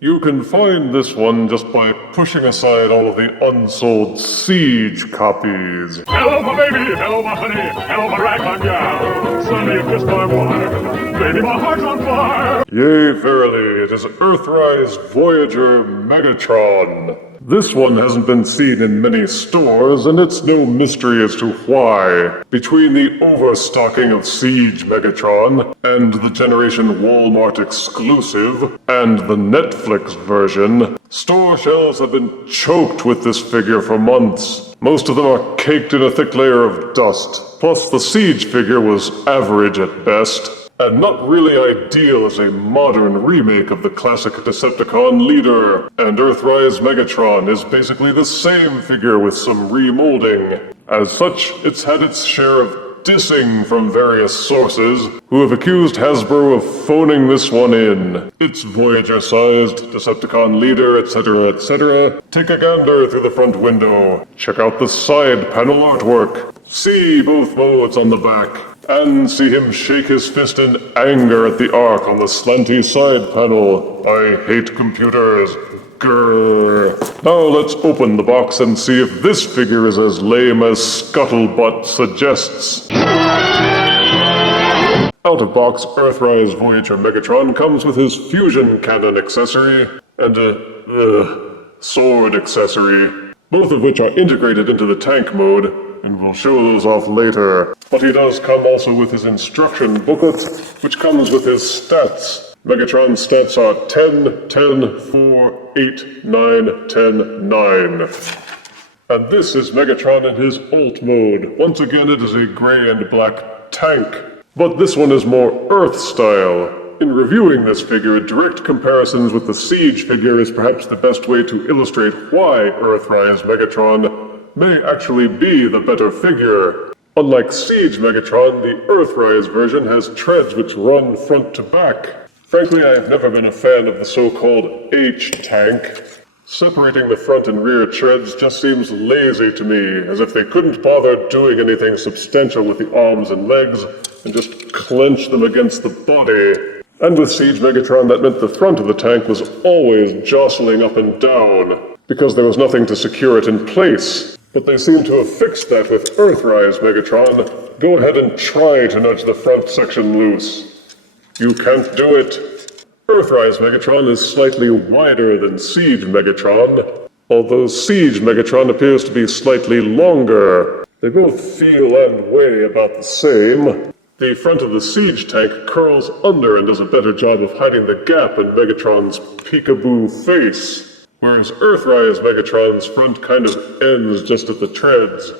You can find this one just by pushing aside all of the unsold Siege copies. Hello, my baby! Hello, my honey! Hello, my ragtime gal! Sonny, you've kissed my wife! Baby, my heart's on fire! Yea, verily, it is Earthrise Voyager Megatron. This one hasn't been seen in many stores, and it's no mystery as to why. Between the overstocking of Siege Megatron, and the Generation Walmart exclusive, and the Netflix version, store shelves have been choked with this figure for months. Most of them are caked in a thick layer of dust. Plus, the Siege figure was average at best, and not really ideal as a modern remake of the classic Decepticon leader. And Earthrise Megatron is basically the same figure with some remolding. As such, it's had its share of dissing from various sources, who have accused Hasbro of phoning this one in. It's Voyager-sized, Decepticon leader, etc., etc. Take a gander through the front window. Check out the side panel artwork. See both modes on the back. And see him shake his fist in anger at the arc on the slanty side panel. I hate computers. Grrr. Now let's open the box and see if this figure is as lame as Scuttlebutt suggests. Out-of-box Earthrise Voyager Megatron comes with his fusion cannon accessory and a sword accessory, both of which are integrated into the tank mode, and we'll show those off later. But he does come also with his instruction booklet, which comes with his stats. Megatron's stats are 10, 10, 4, 8, 9, 10, 9. And this is Megatron in his alt mode. Once again, it is a gray and black tank. But this one is more Earth style. In reviewing this figure, direct comparisons with the Siege figure is perhaps the best way to illustrate why Earthrise Megatron may actually be the better figure. Unlike Siege Megatron, the Earthrise version has treads which run front to back. Frankly, I have never been a fan of the so-called H-tank. Separating the front and rear treads just seems lazy to me, as if they couldn't bother doing anything substantial with the arms and legs, and just clench them against the body. And with Siege Megatron, that meant the front of the tank was always jostling up and down, because there was nothing to secure it in place. But they seem to have fixed that with Earthrise Megatron. Go ahead and try to nudge the front section loose. You can't do it. Earthrise Megatron is slightly wider than Siege Megatron, although Siege Megatron appears to be slightly longer. They both feel and weigh about the same. The front of the Siege tank curls under and does a better job of hiding the gap in Megatron's peekaboo face, whereas Earthrise Megatron's front kind of ends just at the treads.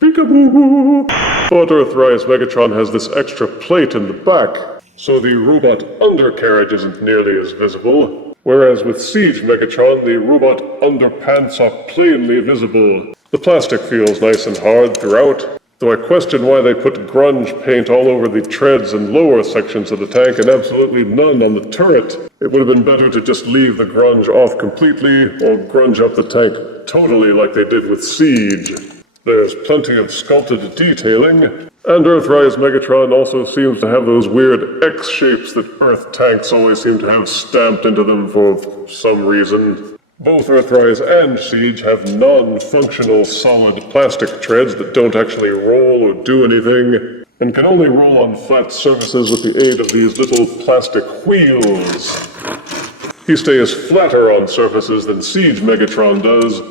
Peekaboo! But Earthrise Megatron has this extra plate in the back, so the robot undercarriage isn't nearly as visible, whereas with Siege Megatron, the robot underpants are plainly visible. The plastic feels nice and hard throughout, though I question why they put grunge paint all over the treads and lower sections of the tank and absolutely none on the turret. It would have been better to just leave the grunge off completely, or grunge up the tank totally like they did with Siege. There's plenty of sculpted detailing, and Earthrise Megatron also seems to have those weird X shapes that Earth tanks always seem to have stamped into them for some reason. Both Earthrise and Siege have non-functional solid plastic treads that don't actually roll or do anything, and can only roll on flat surfaces with the aid of these little plastic wheels. He stays flatter on surfaces than Siege Megatron does,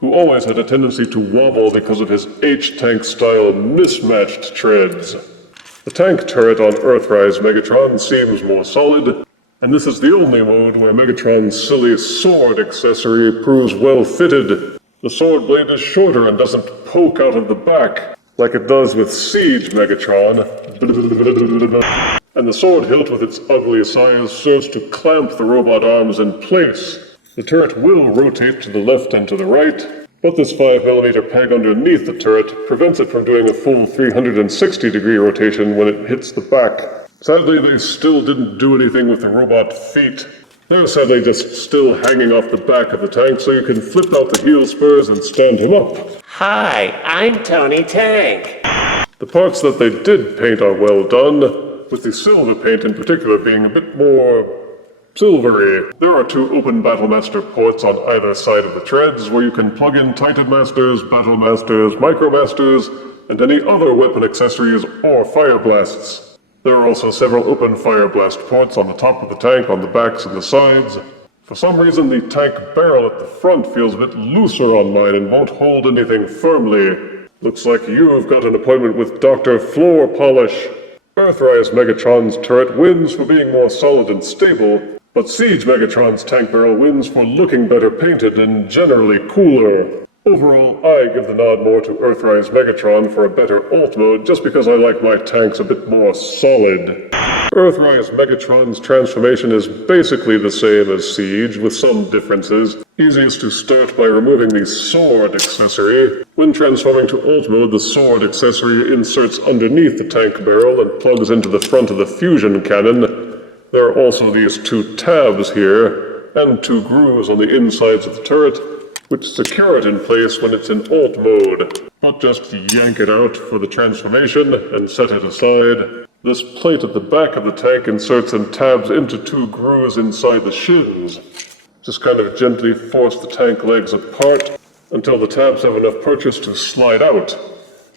who always had a tendency to wobble because of his H-tank style mismatched treads. The tank turret on Earthrise Megatron seems more solid, and this is the only mode where Megatron's silly sword accessory proves well fitted. The sword blade is shorter and doesn't poke out of the back, like it does with Siege Megatron. And the sword hilt with its ugly size serves to clamp the robot arms in place. The turret will rotate to the left and to the right, but this 5mm peg underneath the turret prevents it from doing a full 360-degree rotation when it hits the back. Sadly, they still didn't do anything with the robot feet. They're sadly just still hanging off the back of the tank, so you can flip out the heel spurs and stand him up. Hi, I'm Tony Tank. The parts that they did paint are well done, with the silver paint in particular being a bit more Silvery. There are 2 open Battlemaster ports on either side of the treads where you can plug in Titan Masters, Battlemasters, Micromasters, and any other weapon accessories or fire blasts. There are also several open fire blast ports on the top of the tank, on the backs and the sides. For some reason, the tank barrel at the front feels a bit looser on mine and won't hold anything firmly. Looks like you've got an appointment with Dr. Floor Polish. Earthrise Megatron's turret wins for being more solid and stable, but Siege Megatron's tank barrel wins for looking better painted and generally cooler. Overall, I give the nod more to Earthrise Megatron for a better alt mode just because I like my tanks a bit more solid. Earthrise Megatron's transformation is basically the same as Siege, with some differences. Easiest to start by removing the sword accessory. When transforming to alt mode, the sword accessory inserts underneath the tank barrel and plugs into the front of the fusion cannon. There are also these 2 tabs here, and 2 grooves on the insides of the turret, which secure it in place when it's in alt mode. Not just yank it out for the transformation and set it aside. This plate at the back of the tank inserts and tabs into 2 grooves inside the shins. Just kind of gently force the tank legs apart until the tabs have enough purchase to slide out.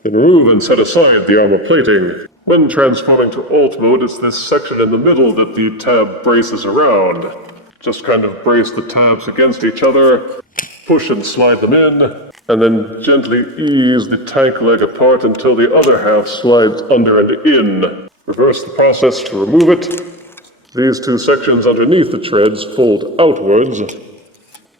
Then remove and set aside the armor plating. When transforming to alt mode, it's this section in the middle that the tab braces around. Just kind of brace the tabs against each other, push and slide them in, and then gently ease the tank leg apart until the other half slides under and in. Reverse the process to remove it. These 2 sections underneath the treads fold outwards.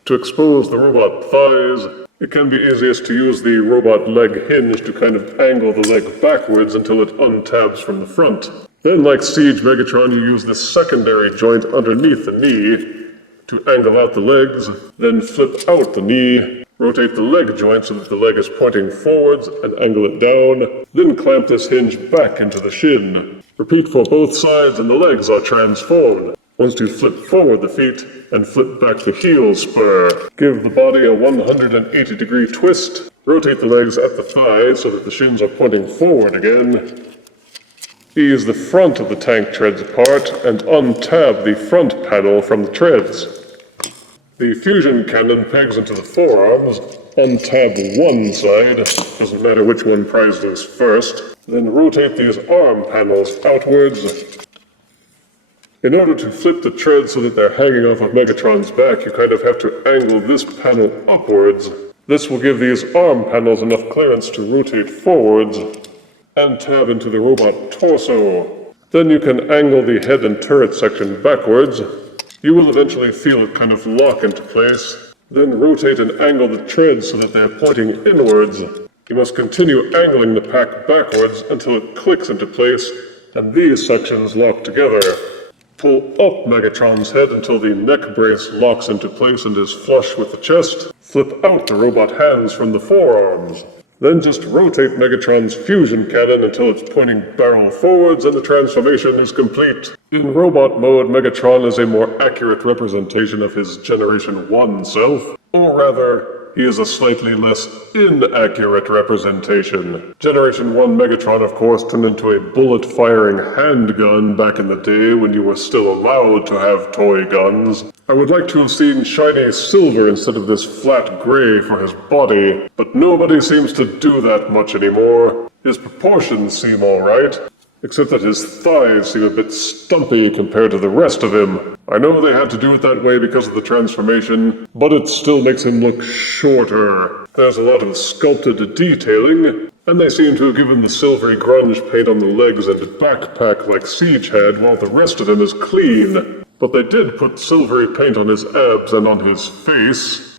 To expose the robot thighs, it can be easiest to use the robot leg hinge to kind of angle the leg backwards until it untabs from the front. Then, like Siege Megatron, you use this secondary joint underneath the knee to angle out the legs, then flip out the knee, rotate the leg joint so that the leg is pointing forwards and angle it down, then clamp this hinge back into the shin. Repeat for both sides and the legs are transformed. Once you flip forward the feet and flip back the heel spur, give the body a 180-degree twist, rotate the legs at the thighs so that the shins are pointing forward again, ease the front of the tank treads apart and untab the front panel from the treads. The fusion cannon pegs into the forearms, untab one side, doesn't matter which one prized is first, then rotate these arm panels outwards. In order to flip the treads so that they're hanging off of Megatron's back, you kind of have to angle this panel upwards. This will give these arm panels enough clearance to rotate forwards and tab into the robot torso. Then you can angle the head and turret section backwards. You will eventually feel it kind of lock into place. Then rotate and angle the treads so that they're pointing inwards. You must continue angling the pack backwards until it clicks into place and these sections lock together. Pull up Megatron's head until the neck brace locks into place and is flush with the chest. Flip out the robot hands from the forearms. Then just rotate Megatron's fusion cannon until it's pointing barrel forwards and the transformation is complete. In robot mode, Megatron is a more accurate representation of his Generation 1 self, or rather, he is a slightly less inaccurate representation. Generation 1 Megatron, of course, turned into a bullet-firing handgun back in the day when you were still allowed to have toy guns. I would like to have seen shiny silver instead of this flat gray for his body, but nobody seems to do that much anymore. His proportions seem alright, except that his thighs seem a bit stumpy compared to the rest of him. I know they had to do it that way because of the transformation, but it still makes him look shorter. There's a lot of sculpted detailing, and they seem to have given the silvery grunge paint on the legs and backpack like Siege had, while the rest of him is clean. But they did put silvery paint on his abs and on his face,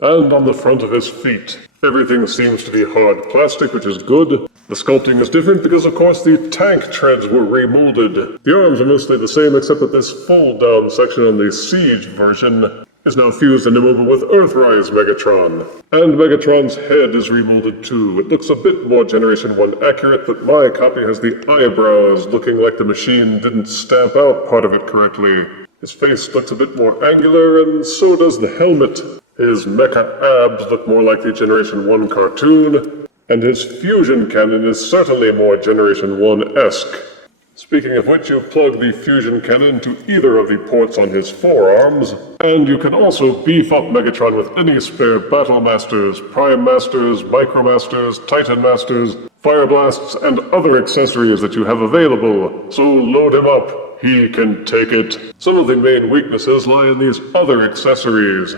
and on the front of his feet. Everything seems to be hard plastic, which is good. The sculpting is different because, of course, the tank treads were remolded. The arms are mostly the same, except that this fold-down section on the Siege version is now fused and immobile with Earthrise Megatron. And Megatron's head is remolded too. It looks a bit more Generation 1 accurate, but my copy has the eyebrows looking like the machine didn't stamp out part of it correctly. His face looks a bit more angular, and so does the helmet. His mecha abs look more like the Generation 1 cartoon, and his fusion cannon is certainly more Generation 1-esque. Speaking of which, you plug the fusion cannon to either of the ports on his forearms, and you can also beef up Megatron with any spare Battle Masters, Prime Masters, Micro Masters, Titan Masters, Fire Blasts, and other accessories that you have available. So load him up. He can take it. Some of the main weaknesses lie in these other accessories.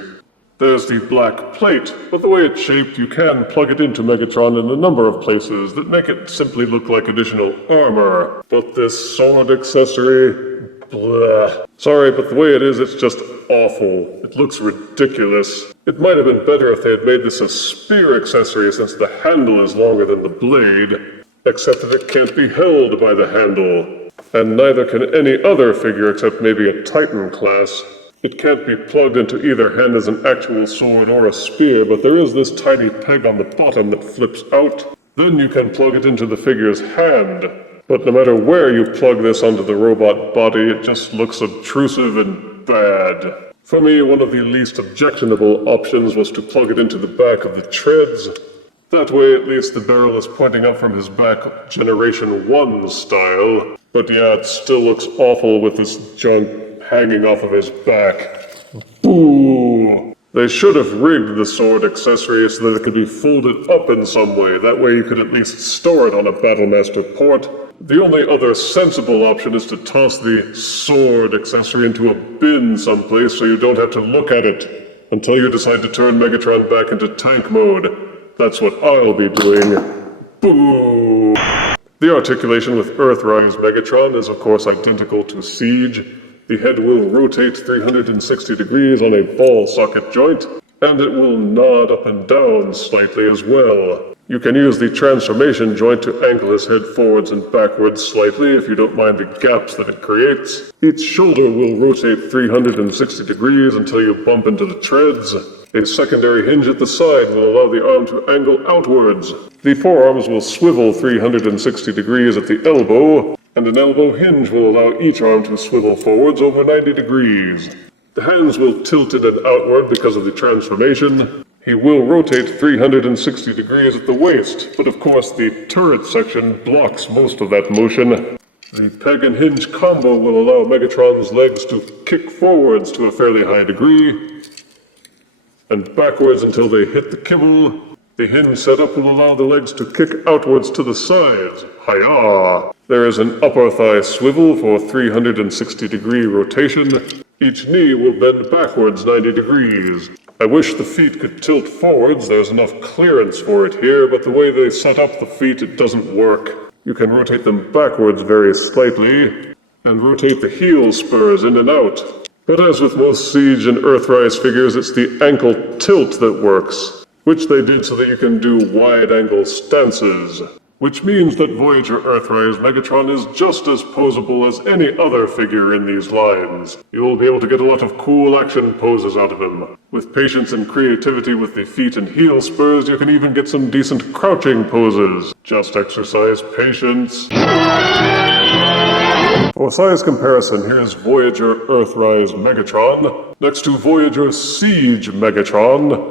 There's the black plate, but the way it's shaped, you can plug it into Megatron in a number of places that make it simply look like additional armor. But this sword accessory, blah. Sorry, but the way it is, it's just awful. It looks ridiculous. It might have been better if they had made this a spear accessory since the handle is longer than the blade, except that it can't be held by the handle. And neither can any other figure except maybe a Titan class. It can't be plugged into either hand as an actual sword or a spear, but there is this tiny peg on the bottom that flips out. Then you can plug it into the figure's hand. But no matter where you plug this onto the robot body, it just looks obtrusive and bad. For me, one of the least objectionable options was to plug it into the back of the treads. That way, at least the barrel is pointing up from his back, Generation 1 style. But yeah, it still looks awful with this junk hanging off of his back. Boo! They should have rigged the sword accessory so that it could be folded up in some way. That way you could at least store it on a Battlemaster port. The only other sensible option is to toss the sword accessory into a bin someplace so you don't have to look at it until you decide to turn Megatron back into tank mode. That's what I'll be doing. Boo! The articulation with Earthrise Megatron is of course identical to Siege. The head will rotate 360 degrees on a ball socket joint, and it will nod up and down slightly as well. You can use the transformation joint to angle his head forwards and backwards slightly if you don't mind the gaps that it creates. Each shoulder will rotate 360 degrees until you bump into the treads. A secondary hinge at the side will allow the arm to angle outwards. The forearms will swivel 360 degrees at the elbow, and an elbow hinge will allow each arm to swivel forwards over 90 degrees. The hands will tilt in and outward because of the transformation. He will rotate 360 degrees at the waist, but of course the turret section blocks most of that motion. The peg and hinge combo will allow Megatron's legs to kick forwards to a fairly high degree, and backwards until they hit the kibble. The hinge setup will allow the legs to kick outwards to the sides. Hi-yah! There is an upper thigh swivel for 360 degree rotation. Each knee will bend backwards 90 degrees. I wish the feet could tilt forwards. There's enough clearance for it here, but the way they set up the feet, it doesn't work. You can rotate them backwards very slightly, and rotate the heel spurs in and out. But as with most Siege and Earthrise figures, it's the ankle tilt that works, which they did so that you can do wide-angle stances. Which means that Voyager Earthrise Megatron is just as posable as any other figure in these lines. You will be able to get a lot of cool action poses out of him. With patience and creativity with the feet and heel spurs, you can even get some decent crouching poses. Just exercise patience. For size comparison, here's Voyager Earthrise Megatron next to Voyager Siege Megatron.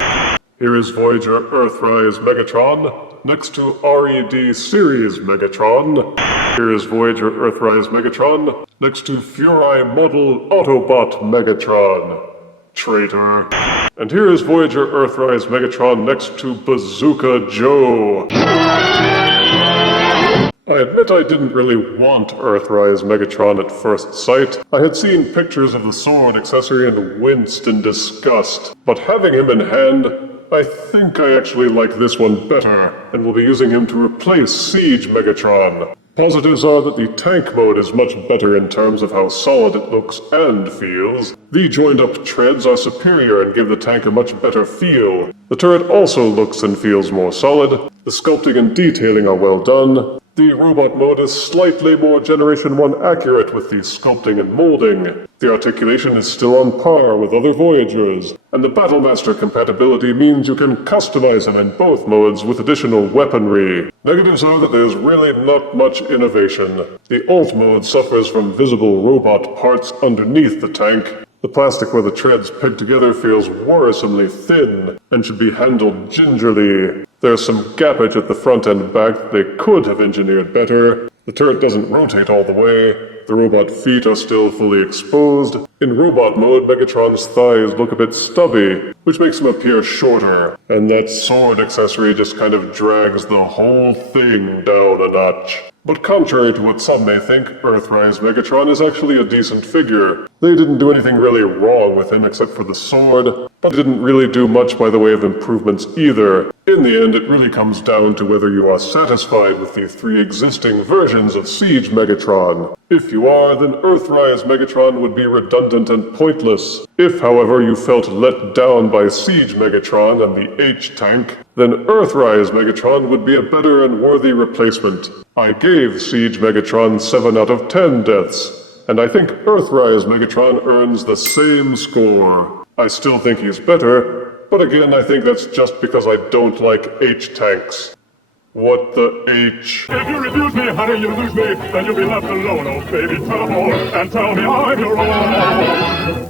Here is Voyager Earthrise Megatron next to RED Series Megatron. Here is Voyager Earthrise Megatron next to Fury Model Autobot Megatron. Traitor. And here is Voyager Earthrise Megatron next to Bazooka Joe. I admit I didn't really want Earthrise Megatron at first sight. I had seen pictures of the sword accessory and winced in disgust. But having him in hand, I think I actually like this one better, and will be using him to replace Siege Megatron. Positives are that the tank mode is much better in terms of how solid it looks and feels. The joined-up treads are superior and give the tank a much better feel. The turret also looks and feels more solid. The sculpting and detailing are well done. The robot mode is slightly more Generation 1 accurate with the sculpting and molding. The articulation is still on par with other Voyagers, and the Battlemaster compatibility means you can customize him in both modes with additional weaponry. Negatives are that there's really not much innovation. The Alt mode suffers from visible robot parts underneath the tank. The plastic where the treads peg together feels worrisomely thin and should be handled gingerly. There's some gappage at the front and back that they could have engineered better. The The turret doesn't rotate all the way, the robot feet are still fully exposed. In robot mode, Megatron's thighs look a bit stubby, which makes him appear shorter, and that sword accessory just kind of drags the whole thing down a notch. But contrary to what some may think, Earthrise Megatron is actually a decent figure. They didn't do anything really wrong with him except for the sword, but didn't really do much by the way of improvements either. In the end, it really comes down to whether you are satisfied with the 3 existing versions of Siege Megatron. If you are, then Earthrise Megatron would be redundant and pointless. If, however, you felt let down by Siege Megatron and the H-Tank, then Earthrise Megatron would be a better and worthy replacement. I gave Siege Megatron 7 out of 10 deaths, and I think Earthrise Megatron earns the same score. I still think he's better, but again, I think that's just because I don't like H-Tanks. What the H? If you refuse me, honey, you lose me. Then you'll be left alone, oh baby. Tell them all and tell me I'm your own.